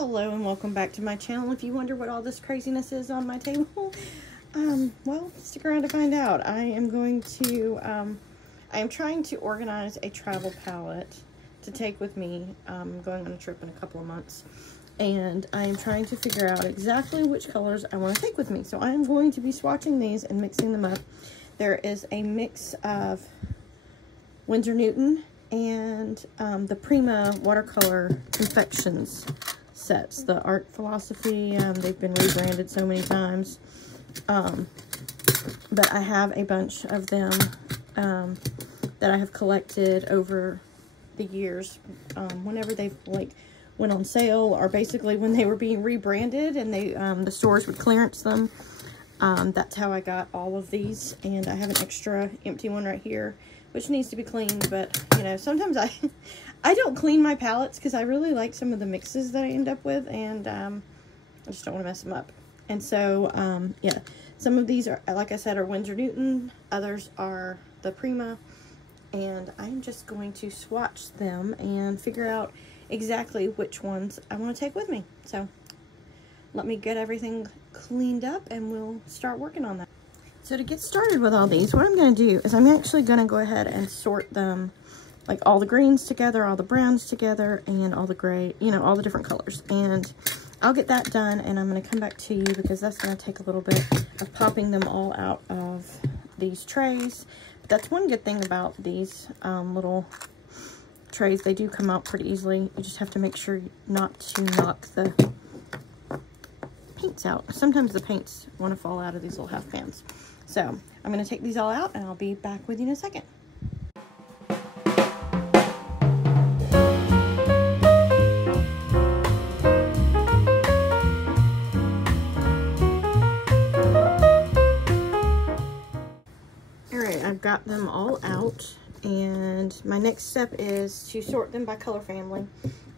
Hello and welcome back to my channel. If you wonder what all this craziness is on my table, well, stick around to find out. I am trying to organize a travel palette to take with me. I'm going on a trip in a couple of months, and I am trying to figure out exactly which colors I want to take with me. So I am going to be swatching these and mixing them up. There is a mix of Winsor Newton and the Prima watercolor confections sets, the art philosophy. They've been rebranded so many times, but I have a bunch of them that I have collected over the years, whenever they've went on sale, or basically when they were being rebranded and they the stores would clearance them. That's how I got all of these, and I have an extra empty one right here which needs to be cleaned. But you know, sometimes I don't clean my palettes because I really like some of the mixes that I end up with, and I just don't want to mess them up. And so yeah, some of these are, like I said, are Winsor Newton, others are the Prima, and I'm just going to swatch them and figure out exactly which ones I want to take with me. So let me get everything cleaned up and we'll start working on that. So to get started with all these, what I'm going to do is I'm actually going to go ahead and sort them, like all the greens together, all the browns together, and all the gray, you know, all the different colors. And I'll get that done, and I'm going to come back to you because that's going to take a little bit of popping them all out of these trays. But that's one good thing about these little trays. They do come out pretty easily. You just have to make sure not to knock the paints out. Sometimes the paints want to fall out of these little half pans. So I'm going to take these all out and I'll be back with you in a second. Alright, I've got them all out, and my next step is to sort them by color family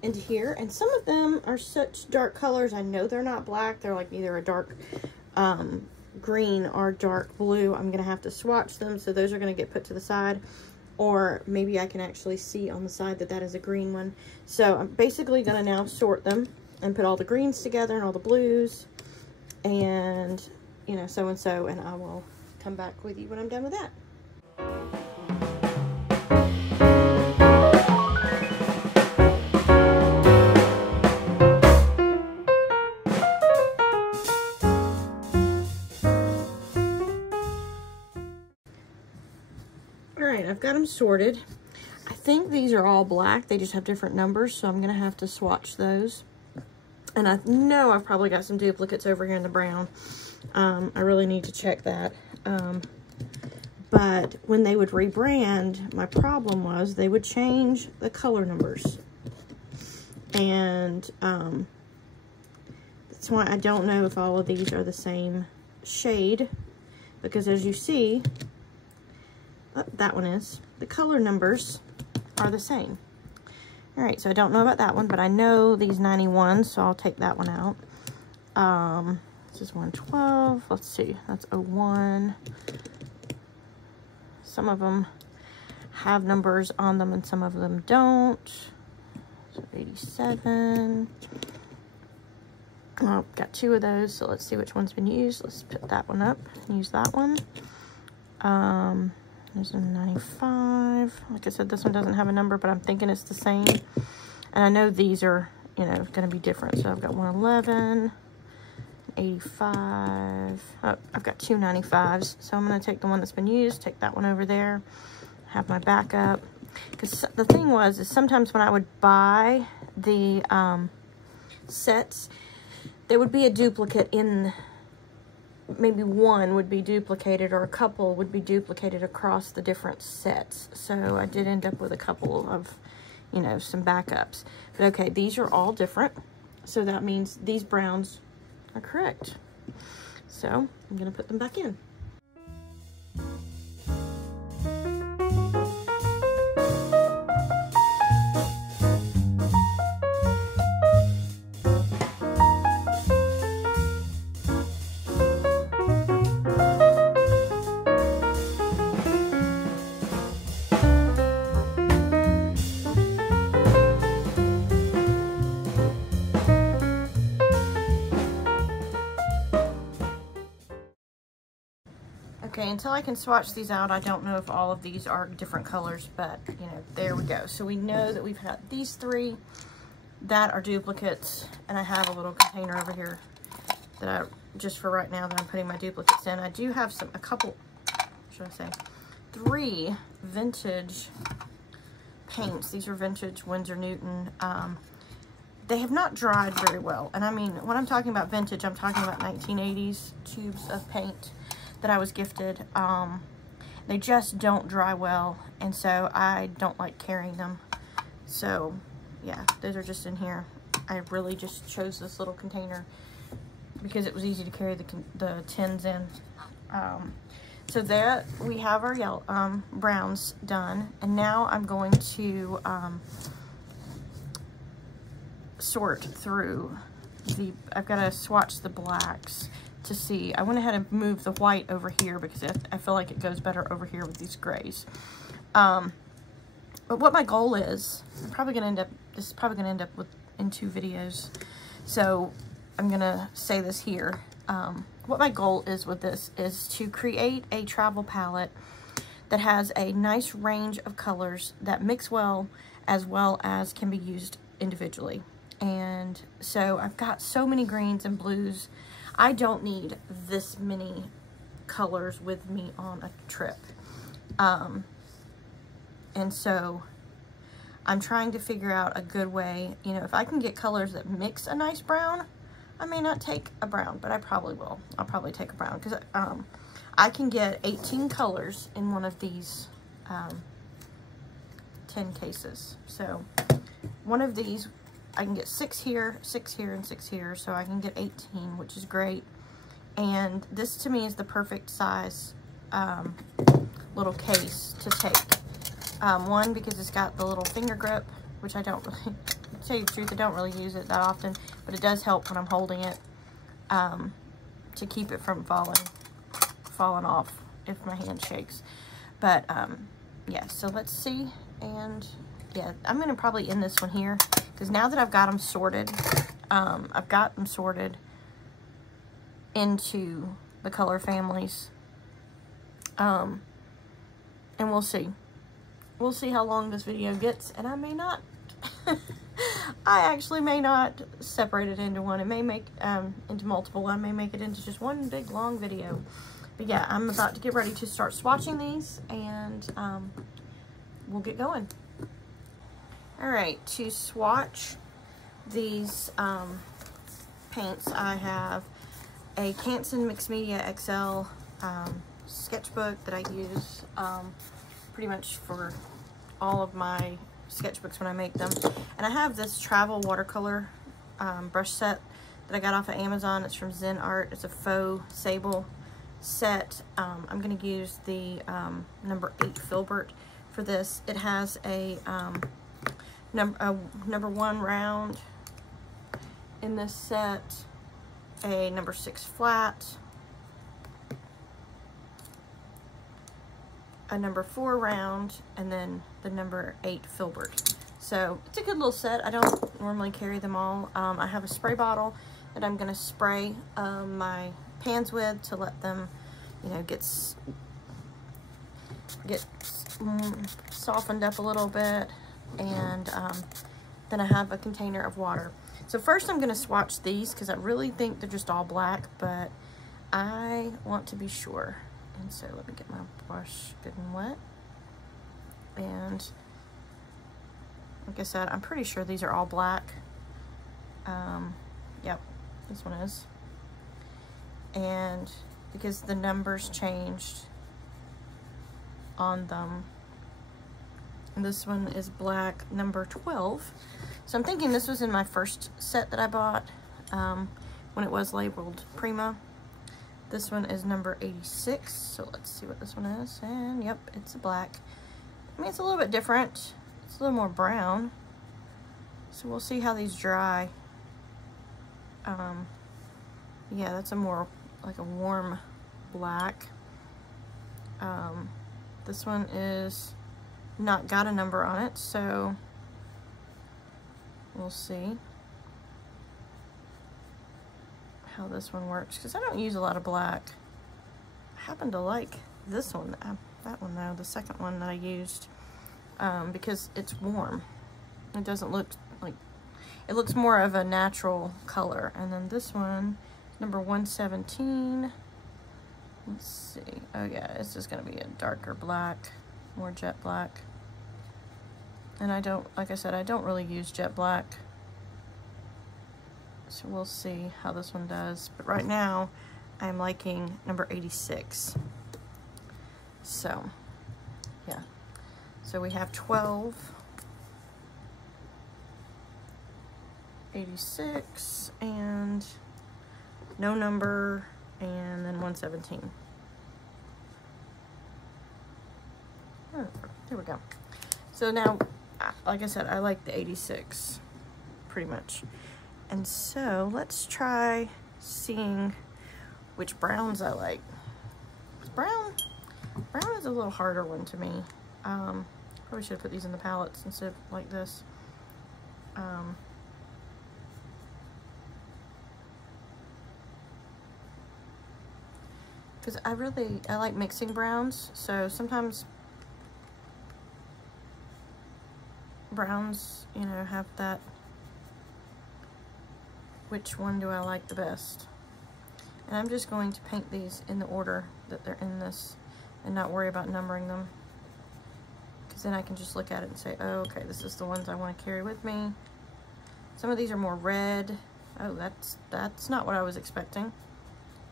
into here. And some of them are such dark colors, I know they're not black. They're like either a dark green or dark blue. I'm gonna have to swatch them, so those are gonna get put to the side, or maybe I can actually see on the side that that is a green one. So I'm basically gonna now sort them and put all the greens together and all the blues, and you know, so and so, and I will come back with you when I'm done with that. Alright, I've got them sorted. I think these are all black. They just have different numbers, so I'm going to have to swatch those. And I know I've probably got some duplicates over here in the brown. I really need to check that. But when they would rebrand, my problem was they would change the color numbers. And that's why I don't know if all of these are the same shade. Because as you see, that one is, the color numbers are the same. All right, so I don't know about that one, but I know these 91s, so I'll take that one out. This is 112. Let's see, that's 01. Some of them have numbers on them and some of them don't. So 87. Oh, got two of those, so let's see which one's been used. Let's put that one up and use that one. There's a 95. Like I said, this one doesn't have a number, but I'm thinking it's the same. And I know these are, you know, going to be different. So I've got 111, 85. Oh, I've got two 95s. So I'm going to take the one that's been used, take that one over there, have my backup. Because the thing was, is sometimes when I would buy the sets, there would be a duplicate in. Maybe one would be duplicated, or a couple would be duplicated across the different sets. So I did end up with a couple of, you know, some backups. But okay, these are all different. So that means these browns are correct. So I'm going to put them back in. Okay, until I can swatch these out, I don't know if all of these are different colors, but, you know, there we go. So we know that we've got these three that are duplicates, and I have a little container over here that I, just for right now, that I'm putting my duplicates in. I do have a couple, should I say, 3 vintage paints. These are vintage Winsor Newton. They have not dried very well, and I mean, when I'm talking about vintage, I'm talking about 1980s tubes of paint that I was gifted. They just don't dry well, and so I don't like carrying them. So yeah, those are just in here. I really just chose this little container because it was easy to carry the tins in. So there we have our yellow browns done, and now I'm going to sort through I've got to swatch the blacks to see. I went ahead and moved the white over here because I feel like it goes better over here with these grays. But what my goal is, this is probably going to end up in 2 videos. So I'm going to say this here. What my goal is with this is to create a travel palette that has a nice range of colors that mix well as can be used individually. And so I've got so many greens and blues. I don't need this many colors with me on a trip. And so I'm trying to figure out a good way, you know, if I can get colors that mix a nice brown. I may not take a brown, but I probably will. I'll probably take a brown because I can get 18 colors in one of these 10 cases. So one of these, I can get 6 here, 6 here, and 6 here, so I can get 18, which is great. And this to me is the perfect size little case to take. One, because it's got the little finger grip, which I don't really, to tell you the truth, I don't really use it that often, but it does help when I'm holding it to keep it from falling off if my hand shakes. But yeah, so let's see. And yeah, I'm gonna probably end this one here because now that I've got them sorted, into the color families, and we'll see how long this video gets, and I may not I actually may not separate it into one. It may make into multiple. I may make it into just one big long video. But yeah, I'm about to get ready to start swatching these, and we'll get going. All right, to swatch these paints, I have a Canson Mixed Media XL sketchbook that I use pretty much for all of my sketchbooks when I make them. And I have this travel watercolor brush set that I got off of Amazon. It's from Zen Art. It's a faux sable set. I'm going to use the number 8 filbert for this. It has a number 1 round in this set, a number 6 flat, a number 4 round, and then the number 8 filbert. So it's a good little set. I don't normally carry them all. I have a spray bottle that I'm going to spray my pans with to let them, you know, get softened up a little bit. And then I have a container of water. So first I'm going to swatch these because I really think they're just all black, but I want to be sure. And so let me get my brush good and wet. And like I said, I'm pretty sure these are all black. Yep, this one is. And because the numbers changed on them, and this one is black number 12. So I'm thinking this was in my first set that I bought when it was labeled Prima. This one is number 86. So let's see what this one is. And yep, it's a black. I mean, it's a little bit different. It's a little more brown. So we'll see how these dry. Yeah, that's a more like a warm black. This one is not got a number on it, so we'll see how this one works, because I don't use a lot of black. I happen to like this one, that one though, the second one that I used, because it's warm. It doesn't look like, it looks more of a natural color. And then this one, number 117. Let's see. Oh yeah, it's just gonna be a darker black, more jet black. And I don't, like I said, I don't really use jet black. So we'll see how this one does. But right now, I'm liking number 86. So, yeah. So we have 12, 86, and no number, and then 117. Oh, there we go. So now, like I said, I like the 86 pretty much. And so let's try seeing which browns I like. Brown is a little harder one to me. Probably should have put these in the palettes instead of like this. Because I like mixing browns, so sometimes browns, you know, have that, which one do I like the best? And I'm just going to paint these in the order that they're in this and not worry about numbering them, because then I can just look at it and say, oh, okay, this is the ones I want to carry with me. Some of these are more red. Oh, that's not what I was expecting.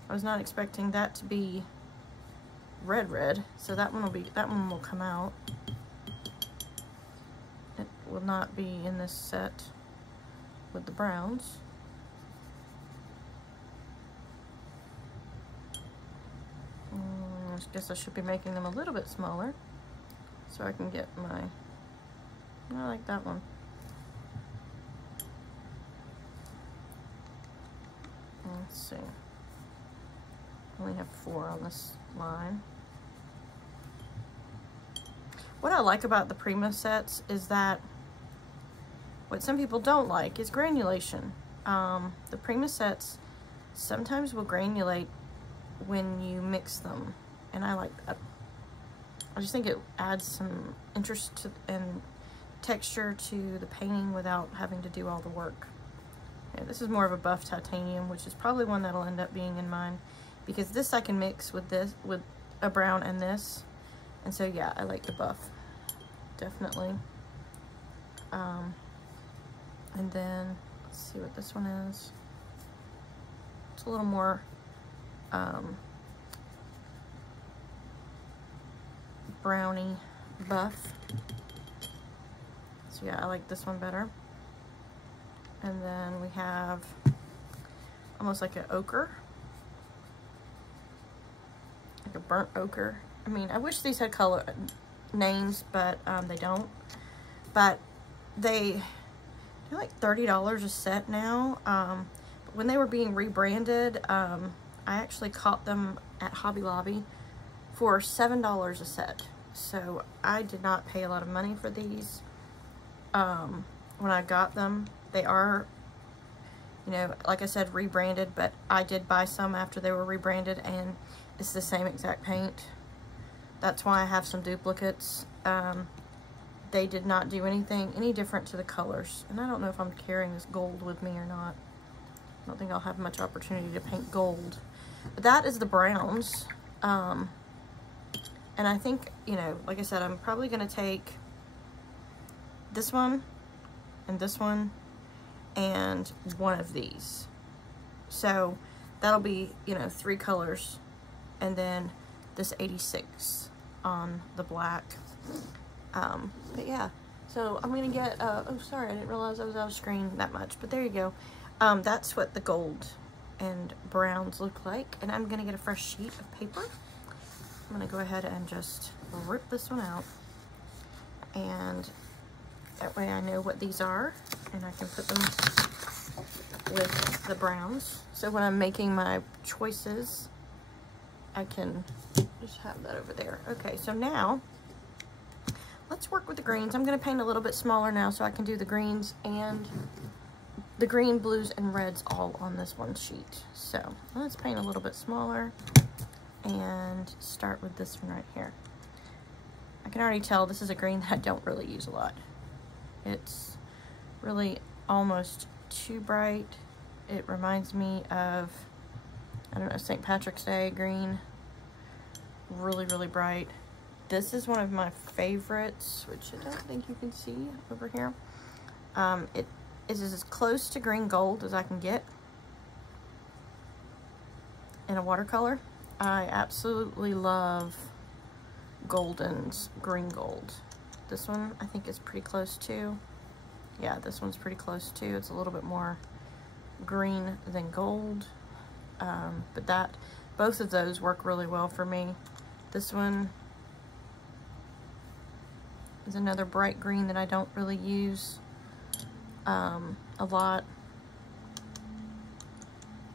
I was not expecting that to be red, so that one will come out. It will not be in this set with the browns. I guess I should be making them a little bit smaller so I can get my, I like that one. Let's see. I only have 4 on this line. What I like about the Prima sets is that what some people don't like is granulation. The Prima sets sometimes will granulate when you mix them, and I like that. I just think it adds some interest to, and texture to the painting without having to do all the work. Okay, this is more of a buff titanium, which is probably one that'll end up being in mine, because this I can mix with this, with a brown and this, and so yeah, I like the buff, definitely. And then let's see what this one is. It's a little more browny buff, so yeah, I like this one better. And then we have almost like an ochre, like a burnt ochre. I mean, I wish these had color names, but they don't. But they're like $30 a set now. But when they were being rebranded, I actually caught them at Hobby Lobby for $7 a set. So I did not pay a lot of money for these when I got them. They are, you know, like I said, rebranded, but I did buy some after they were rebranded, and it's the same exact paint. That's why I have some duplicates. They did not do anything any different to the colors, and I don't know if I'm carrying this gold with me or not. I don't think I'll have much opportunity to paint gold. But that is the browns. And I think, you know, like I said, I'm probably going to take this one and this one and one of these. So that'll be, you know, 3 colors, and then this 86 on the black. But yeah, so I'm gonna get oh sorry, I didn't realize I was out of screen that much, but there you go. That's what the gold and browns look like, and I'm gonna get a fresh sheet of paper. I'm gonna go ahead and just rip this one out, and that way I know what these are, and I can put them with the browns. So when I'm making my choices, I can just have that over there. Okay, so now let's work with the greens. I'm going to paint a little bit smaller now so I can do the greens and the green, blues, and reds all on this one sheet. So let's paint a little bit smaller. and start with this one right here. I can already tell this is a green that I don't really use a lot. It's really almost too bright. It reminds me of, I don't know, St. Patrick's Day green. Really, really bright. This is one of my favorites, which I don't think you can see over here. It is as close to green gold as I can get in a watercolor. I absolutely love Golden's green gold. This one I think is pretty close too. Yeah, this one's pretty close too. It's a little bit more green than gold, but both of those work really well for me. This one is another bright green that I don't really use a lot.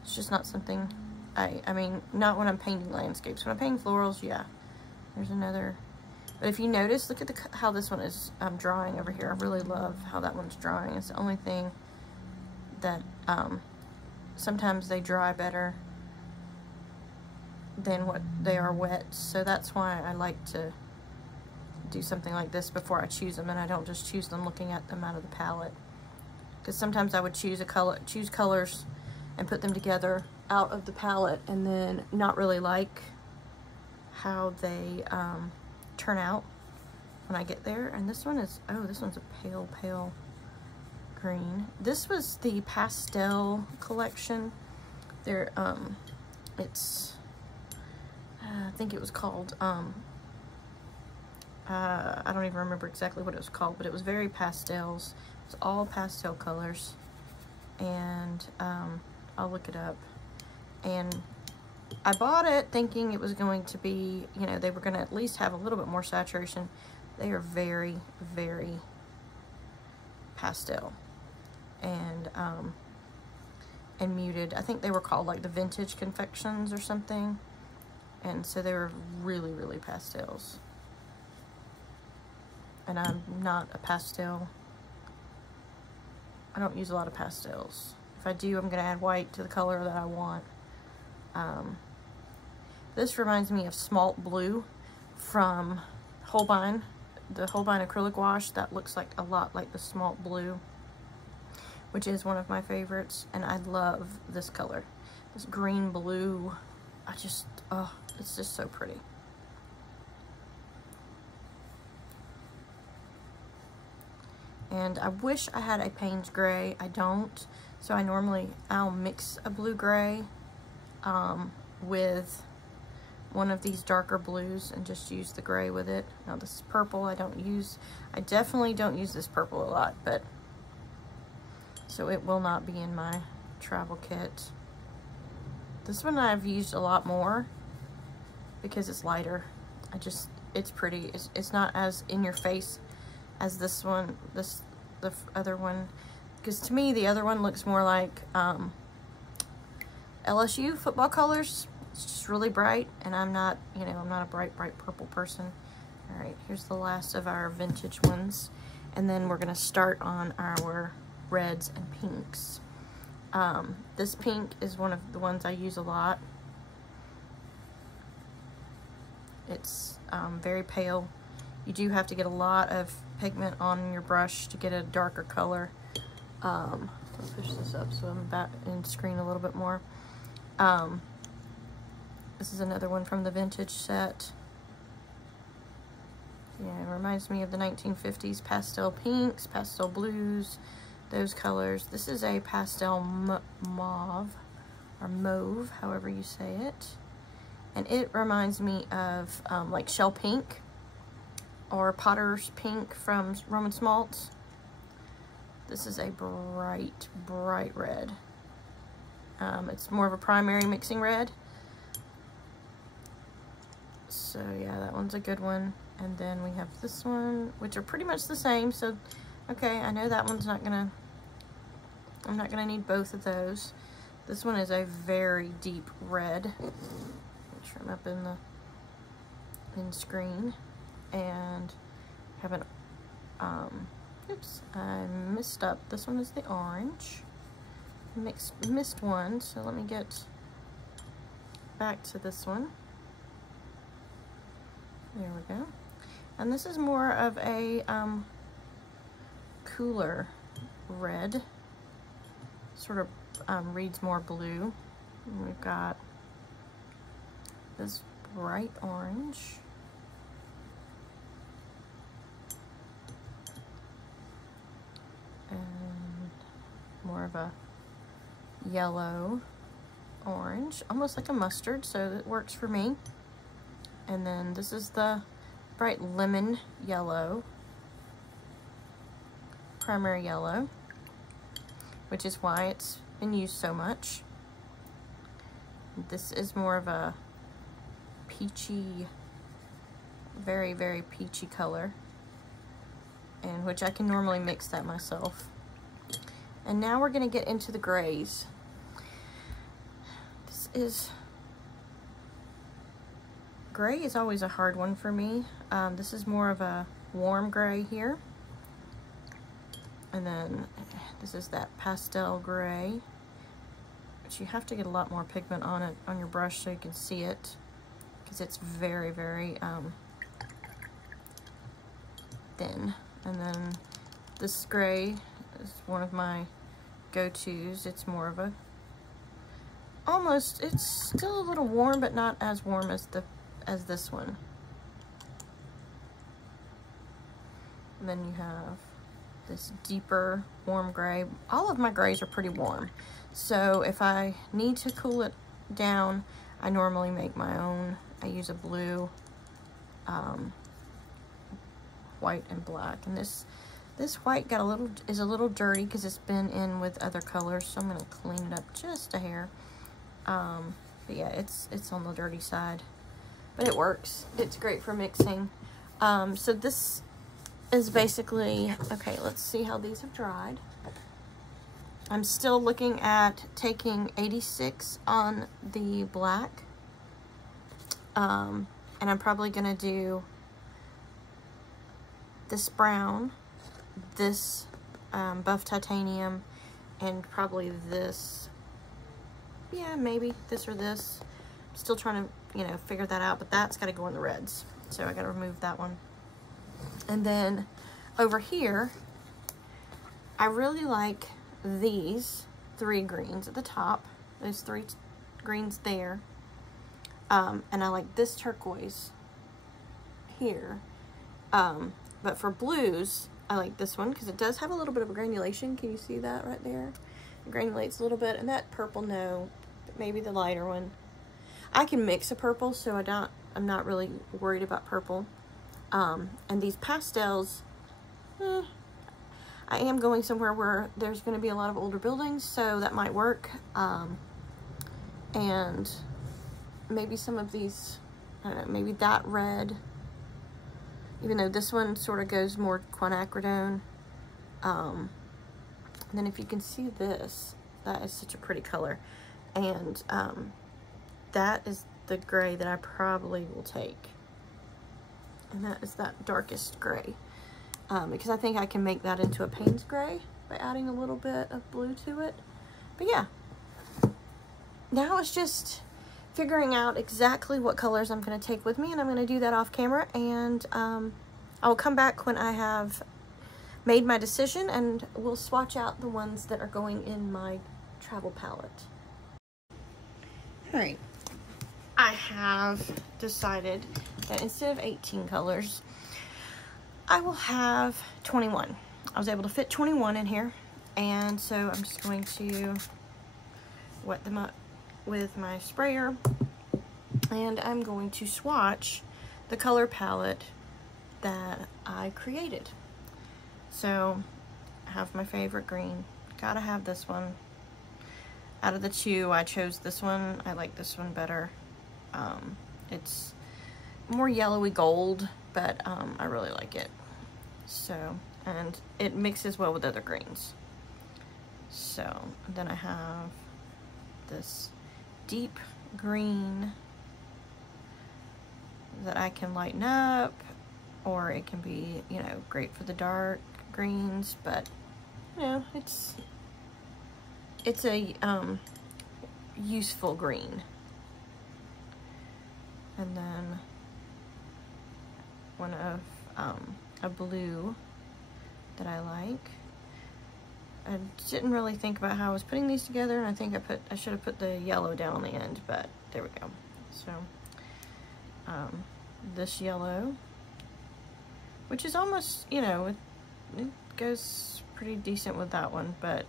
It's just not something I mean, not when I'm painting landscapes. When I'm painting florals, yeah. There's another. But if you notice, look at how this one is drawing over here. I really love how that one's drawing. It's the only thing that sometimes they dry better than what they are wet. So that's why I like to do something like this before I choose them, and I don't just choose them looking at them out of the palette. Because sometimes I would choose colors and put them together out of the palette and then not really like how they turn out when I get there. And this one is, oh, this one's a pale, pale green. This was the pastel collection. There, it's, I think it was called, I don't even remember exactly what it was called, but it was very pastels. It's all pastel colors, and I'll look it up. And I bought it thinking it was going to be, you know, they were going to at least have a little bit more saturation. They are very, very pastel and muted. I think they were called like the vintage confections or something. And so they were really, really pastels. And I'm not a pastel. I don't use a lot of pastels. If I do, I'm going to add white to the color that I want. This reminds me of Smalt Blue from Holbein, the Holbein acrylic wash. That looks like a lot like the Smalt Blue, which is one of my favorites. And I love this color, this green blue. Oh, it's just so pretty. And I wish I had a Payne's Gray. I don't. So I'll mix a blue gray with one of these darker blues and just use the gray with it. Now this is purple. I definitely don't use this purple a lot, but so it will not be in my travel kit. This one I've used a lot more because it's lighter. It's pretty. It's not as in your face as this one, the other one, because to me the other one looks more like LSU football colors. It's just really bright, and I'm not, I'm not a bright purple person. All right, here's the last of our vintage ones, and then we're gonna start on our reds and pinks. This pink is one of the ones I use a lot. It's very pale. You do have to get a lot of pigment on your brush to get a darker color. I'll push this up so I'm back in screen a little bit more. This is another one from the vintage set. Yeah, it reminds me of the 1950s pastel pinks, pastel blues, those colors. This is a pastel mauve, or mauve, however you say it. And it reminds me of like shell pink or Potter's pink from Roman Smalts. This is a bright, bright red. It's more of a primary mixing red. So yeah, that one's a good one. And then we have this one, which are pretty much the same. So, okay, I know that one's I'm not gonna need both of those. This one is a very deep red. Make sure I'm up in screen. And have an, oops, I messed up. This one is the orange. Missed one, so let me get back to this one. There we go. And this is more of a cooler red. Sort of reads more blue. And we've got this bright orange. And more of a yellow orange, almost like a mustard, so that works for me. And then this is the bright lemon yellow, primary yellow, which is why it's been used so much. This is more of a peachy, very, very peachy color, and which I can normally mix that myself. And now we're gonna get into the grays. Gray is always a hard one for me. This is more of a warm gray here. And then this is that pastel gray, but you have to get a lot more pigment on it, on your brush, so you can see it, because it's very, very thin. And then this gray is one of my go-tos. It's more of a, almost, it's still a little warm, but not as warm as this one. And then you have this deeper warm gray. All of my grays are pretty warm, so if I need to cool it down, I normally make my own. I use a blue, white and black, and this white is a little dirty because it's been in with other colors, so I'm going to clean it up just a hair. But yeah, it's on the dirty side, but it works. It's great for mixing. So this is basically, okay, let's see how these have dried. I'm still looking at taking 86 on the black, and I'm probably gonna do this brown, this buff titanium, and probably this, yeah, maybe this or this. I'm still trying to, you know, figure that out, but that's got to go in the reds, so I got to remove that one. And then over here, I really like these 3 greens at the top, those 3 greens there, and I like this turquoise here, but for blues, I like this one because it does have a little bit of a granulation. Can you see that right there? It granulates a little bit, and that purple, no, but maybe the lighter one. I can mix a purple, so I'm not really worried about purple. And these pastels, I am going somewhere where there's going to be a lot of older buildings, so that might work. And maybe some of these, I don't know, maybe that red, even though this one sort of goes more quinacridone. And then if you can see this, that is such a pretty color. And that is the gray that I probably will take. And that is that darkest gray. Because I think I can make that into a Payne's gray by adding a little bit of blue to it. But yeah, now it's just figuring out exactly what colors I'm going to take with me, and I'm going to do that off camera, and I'll come back when I have made my decision, and we'll swatch out the ones that are going in my travel palette. Alright, I have decided that instead of 18 colors, I will have 21. I was able to fit 21 in here, and so I'm just going to wet them up with my sprayer, and I'm going to swatch the color palette that I created. So I have my favorite green. Gotta have this one. Out of the 2, I chose this one. I like this one better. It's more yellowy gold, but I really like it. So, and it mixes well with other greens. So then I have this deep green that I can lighten up, or it can be, you know, great for the dark greens, but you know, it's a useful green. And then one of a blue that I like. I didn't really think about how I was putting these together, and I think I should have put the yellow down on the end, but there we go. So this yellow, which is almost, you know, it goes pretty decent with that one, but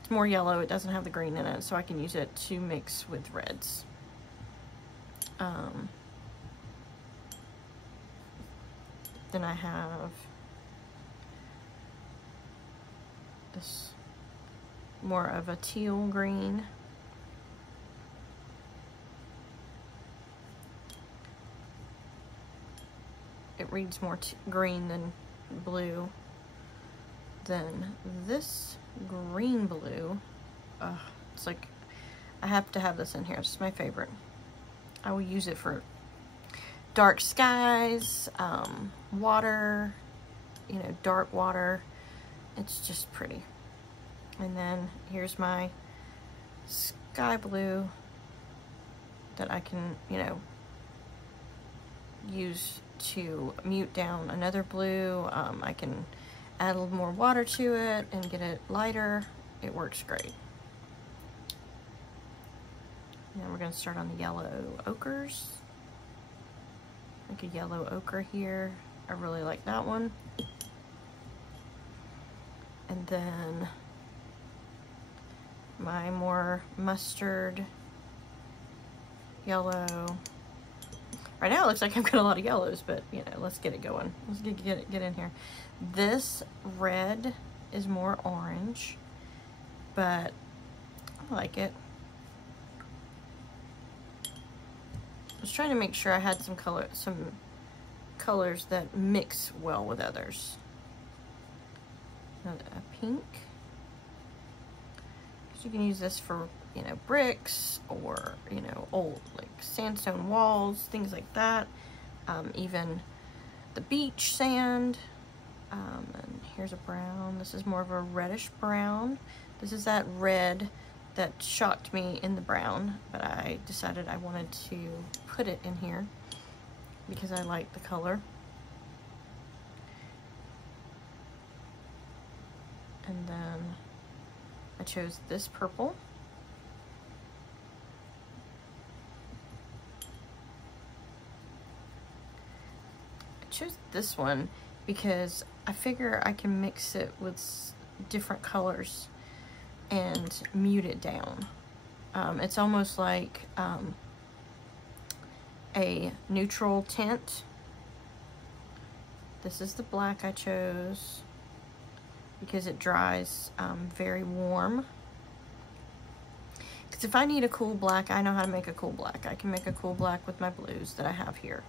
it's more yellow. It doesn't have the green in it, so I can use it to mix with reds. Then I have this more of a teal green. It reads more green than blue. Then this green blue, it's like, I have to have this in here. It's my favorite. I will use it for dark skies, water, you know, dark water. It's just pretty. And then here's my sky blue that I can, you know, use to mute down another blue. I can add a little more water to it and get it lighter. It works great. Now we're going to start on the yellow ochres. Like a yellow ochre here. I really like that one. And then my more mustard yellow. Right now it looks like I've got a lot of yellows, but you know, let's get it going. Let's get in here. This red is more orange, but I like it. I was trying to make sure I had some colors that mix well with others. And a pink. So you can use this for, you know, bricks or, you know, old like sandstone walls, things like that. Even the beach sand. And here's a brown. This is more of a reddish brown. This is that red that shocked me in the brown, but I decided I wanted to put it in here because I like the color. And then I chose this purple. I chose this one because I figure I can mix it with different colors and mute it down. It's almost like a neutral tint. This is the black I chose because it dries very warm. Because if I need a cool black, I know how to make a cool black. I can make a cool black with my blues that I have here.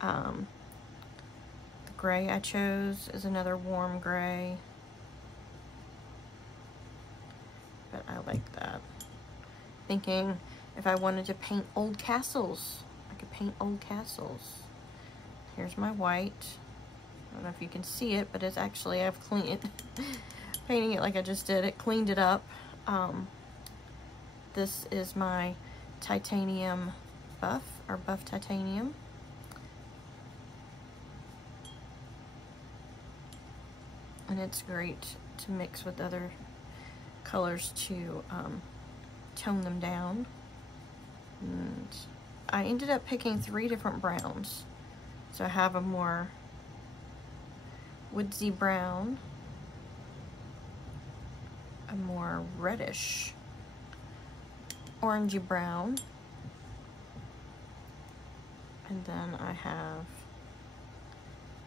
The gray I chose is another warm gray. But I like that. Thinking if I wanted to paint old castles, I could paint old castles. Here's my white. I don't know if you can see it, but it's actually, I've cleaned it. Painting it like I just did it, cleaned it up. This is my titanium buff, or buff titanium. And it's great to mix with other colors to tone them down. And I ended up picking 3 different browns. So I have a more woodsy brown, a more reddish orangey brown, and then I have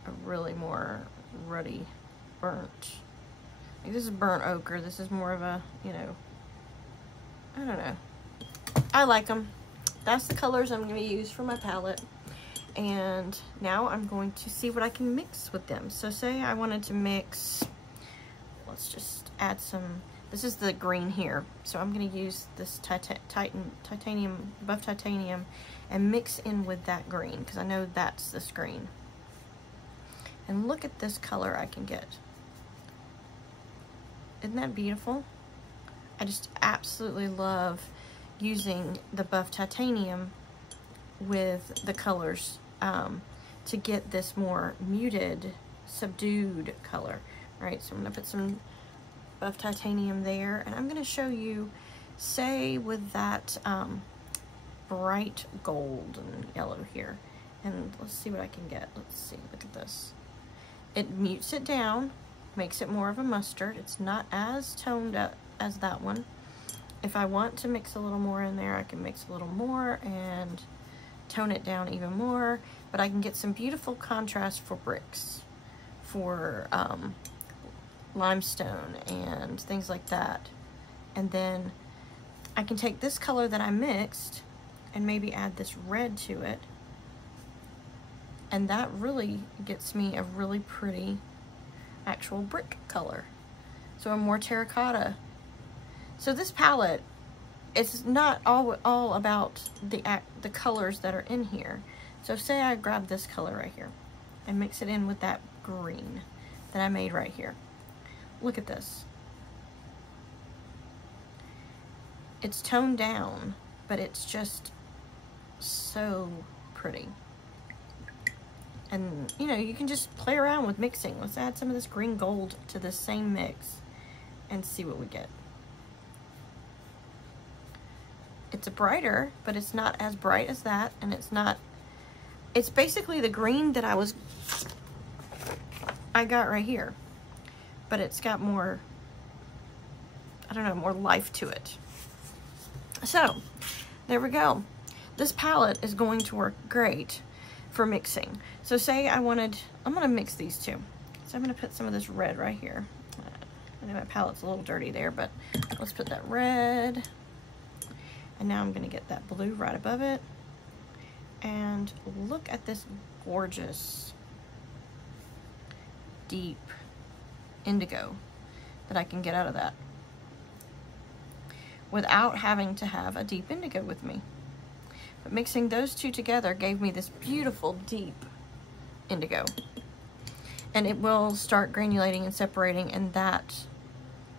a really more ruddy burnt. Like this is burnt ochre. This is more of a, you know, I don't know. I like them. That's the colors I'm going to use for my palette. And now I'm going to see what I can mix with them. So say I wanted to mix, let's just add some, this is the green here. So I'm going to use this titanium, buff titanium, and mix in with that green, because I know that's this green. And look at this color I can get. Isn't that beautiful? I just absolutely love using the buff titanium with the colors to get this more muted, subdued color. All right, so I'm gonna put some of titanium there, and I'm gonna show you, say with that bright gold and yellow here, and let's see what I can get. Let's see, look at this. It mutes it down, makes it more of a mustard. It's not as toned up as that one. If I want to mix a little more in there, I can mix a little more and tone it down even more, but I can get some beautiful contrast for bricks, for limestone and things like that. And then I can take this color that I mixed and maybe add this red to it, and that really gets me a really pretty actual brick color, so a more terracotta. So this palette, it's not all about the colors that are in here. So say I grab this color right here and mix it in with that green that I made right here. Look at this. It's toned down, but it's just so pretty. And you know, you can just play around with mixing. Let's add some of this green gold to the same mix and see what we get. It's a brighter, but it's not as bright as that, and it's basically the green that I got right here, but it's got more, I don't know, more life to it. So there we go. This palette is going to work great for mixing. So say I'm gonna mix these two. So I'm gonna put some of this red right here. I know my palette's a little dirty there, but let's put that red. And now I'm gonna get that blue right above it. And look at this gorgeous, deep indigo that I can get out of that without having to have a deep indigo with me. But mixing those two together gave me this beautiful, deep indigo. And it will start granulating and separating, and that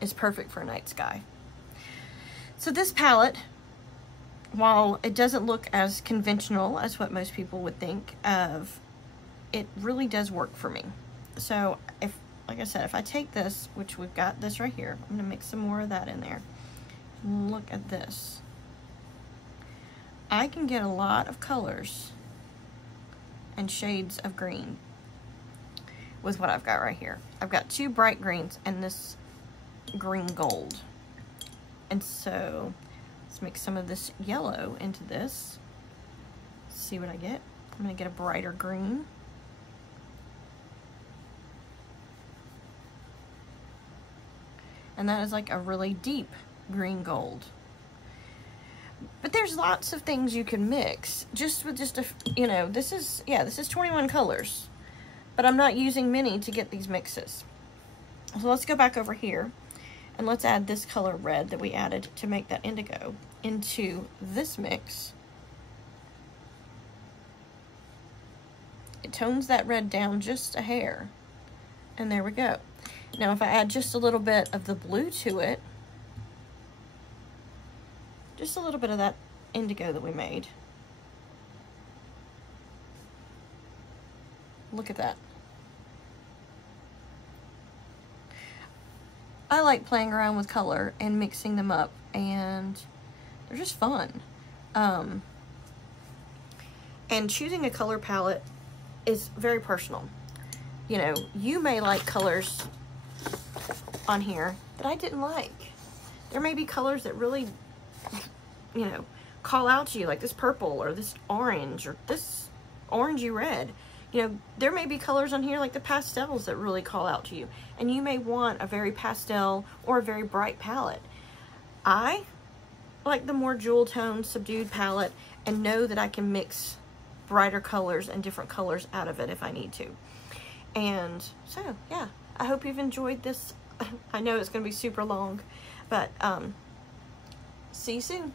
is perfect for a night sky. So this palette, while it doesn't look as conventional as what most people would think of, it really does work for me. So if, like I said, if I take this, which we've got this right here, I'm gonna mix some more of that in there. Look at this. I can get a lot of colors and shades of green with what I've got right here. I've got two bright greens and this green gold. And so let's mix some of this yellow into this. See what I get. I'm gonna get a brighter green. And that is like a really deep green gold. But there's lots of things you can mix just with just a, you know, this is 21 colors, but I'm not using many to get these mixes. So let's go back over here and let's add this color red that we added to make that indigo into this mix. It tones that red down just a hair, and there we go. Now if I add just a little bit of the blue to it, just a little bit of that indigo that we made. Look at that. I like playing around with color and mixing them up, and they're just fun. And choosing a color palette is very personal. You know, you may like colors on here that I didn't like. There may be colors that really, you know, call out to you, like this purple or this orange or this orangey red. You know, there may be colors on here like the pastels that really call out to you, and you may want a very pastel or a very bright palette. I like the more jewel tone, subdued palette, and know that I can mix brighter colors and different colors out of it if I need to. And so, yeah, I hope you've enjoyed this. I know it's going to be super long, but see you soon.